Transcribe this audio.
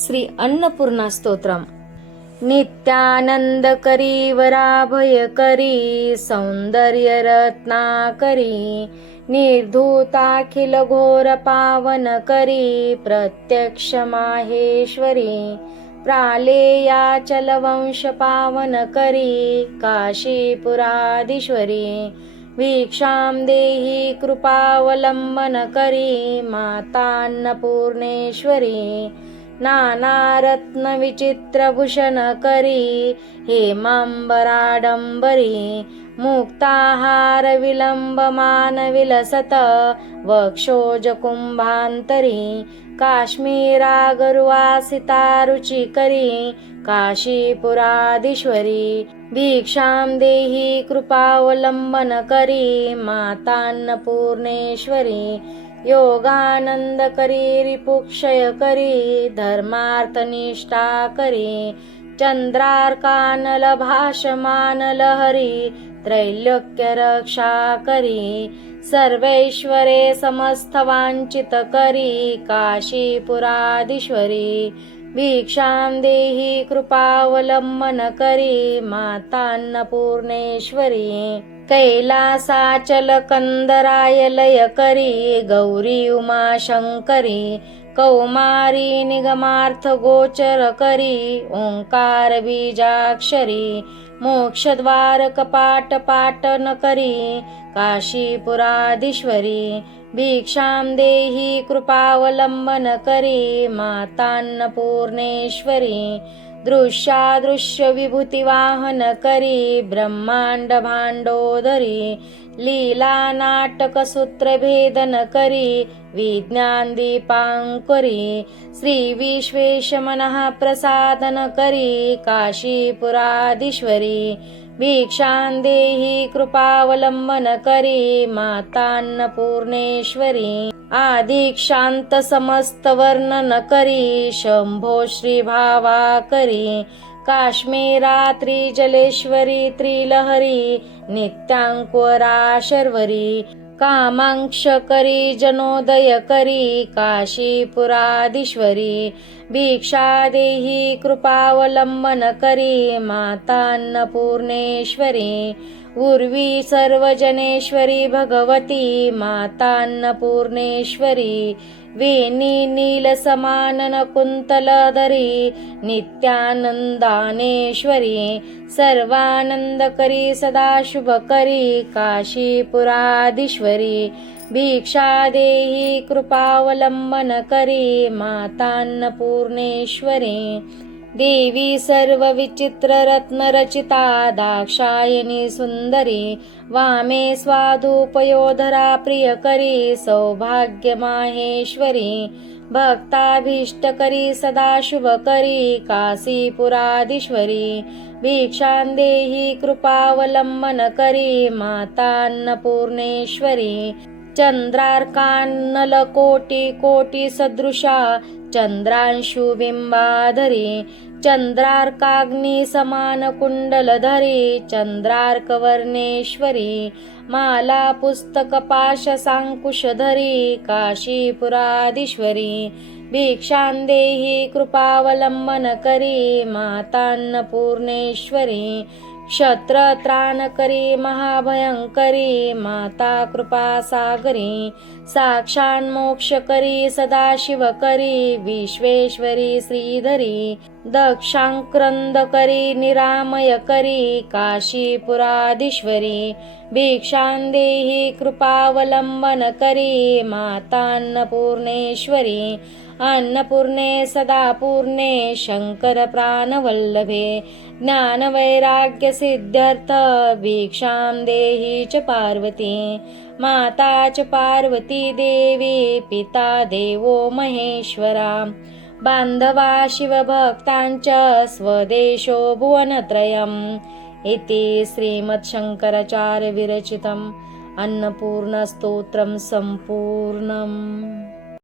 श्री अन्नपूर्णा स्तोत्रम. नित्यानंदकरी वराभयकरी सौंदर्य रत्नाकरी निर्धूताखिल घोर पावनकरी प्रत्यक्ष माहेश्वरी प्रालेयाचल वंश पावनकरी काशीपुराधीश्वरी भिक्षां देहि कृपावलंबनकरी मातान्नपूर्णेश्वरी नानारत्न विचित्रभूषण करी हेमांबराडंबरी मुक्ताहार विलंबमान विलसत वक्षोज कुंभांतरी काश्मीरागरुवासिता रुचिकरी काशीपुराधीश्वरी भिक्षां देहि कृपावलंबनकरी मातान्नपूर्णेश्वरी योगानंदकरी रिपुक्षयकरी धर्मार्थनिष्ठाकरी चंद्रार्कानल भाषमान लहरी त्रैलोक्य रक्षाकरी सर्वैश्वरे समस्तवांचितकरी काशीपुराधीश्वरी भिक्षां देहि कृपावलंबनकरी मातान्नपूर्णेश्वरी कैलासाचल कंदराय लयकरी गौरी उमाशंकरी कौमारी निगमार्थ गोचर करी ओंकार बीजाक्षरी मोक्षद्वार कपाट पाटन करी काशीपुराधीश्वरी भिक्षां देहि कृपावलंबनकरी मातान्नपूर्णेश्वरी दृश्यादृश्य विभूती वाहन करी ब्रह्मांड भांडोदरी लीला नाटक सूत्र भेदन करी विज्ञान दीपांकरी श्री विश्वेश मनः प्रसादन करी काशीपुराधीश्वरी भिक्षां देहि कृपावलंबनकरी मातान्नपूर्णेश्वरी आदिक्षांत समस्त वर्णन करी शंभो श्री भावाकरी काश्मीरात्री जलेश्वरी त्रिलहरी नित्यांकुरा शर्वरी कामांक्षकरी जनोदय करी काशीपुराधीश्वरी भिक्षा देहि कृपावलंबनकरी मातान्नपूर्णेश्वरी उर्वी सर्वजनेश्वरी भगवती मातान्नपूर्णेश्वरी वेणी नीलसमानन कुंतलधरी नित्यानंदानेश्वरी सर्वानंदकरी सदाशुभकरी काशीपुराधीश्वरी भिक्षा देहि कृपावलंबनकरी मातान्नपूर्णेश्वरी देवी सर्व विचित्र रत्न रचिता दाक्षायणी सुंदरी वामे स्वादुपयोधरा प्रियकरी सौभाग्य माहेश्वरी भक्ताभीष्टकरी सदाशुभकरी काशीपुराधीश्वरी भिक्षां देहि कृपावलंबनकरी मातान्नपूर्णेश्वरी चंद्रार्कानल कोटी कोटी सदृशा चंद्रांशु बिंबाधरी चंद्रार्काग्नि समान कुंडलधरी चंद्रार्कवर्णेश्वरी माला पुस्तक पाश सांकुशधरी काशीपुराधीश्वरी भिक्षां देहि कृपावलंबनकरी मातान्नपूर्णेश्वरी क्षत्रत्राणकरी महाभयंकरी माता कृपासागरी साक्षान्मोक्षकरी सदाशिवकरी विश्वेश्वरी श्रीधरी दक्षांक्रंदकरी निरामयकरी काशीपुराधीश्वरी भिक्षां देहि कृपावलंबनकरी मातान्नपूर्णेश्वरी अन्नपूर्णे सदापूर्णे शंकर प्राणवल्लभे ज्ञानवैराग्य सिद्ध्यर्थ भिक्षां देहि च पार्वती माता च पार्वती देवी पिता देवो महेश्वरा बांधवा शिवभक्तांच स्वदेशो भुवनत्रयम् इति श्रीमच्छंकराचार्य विरचितम् अन्नपूर्णस्तोत्रं सम्पूर्णम्.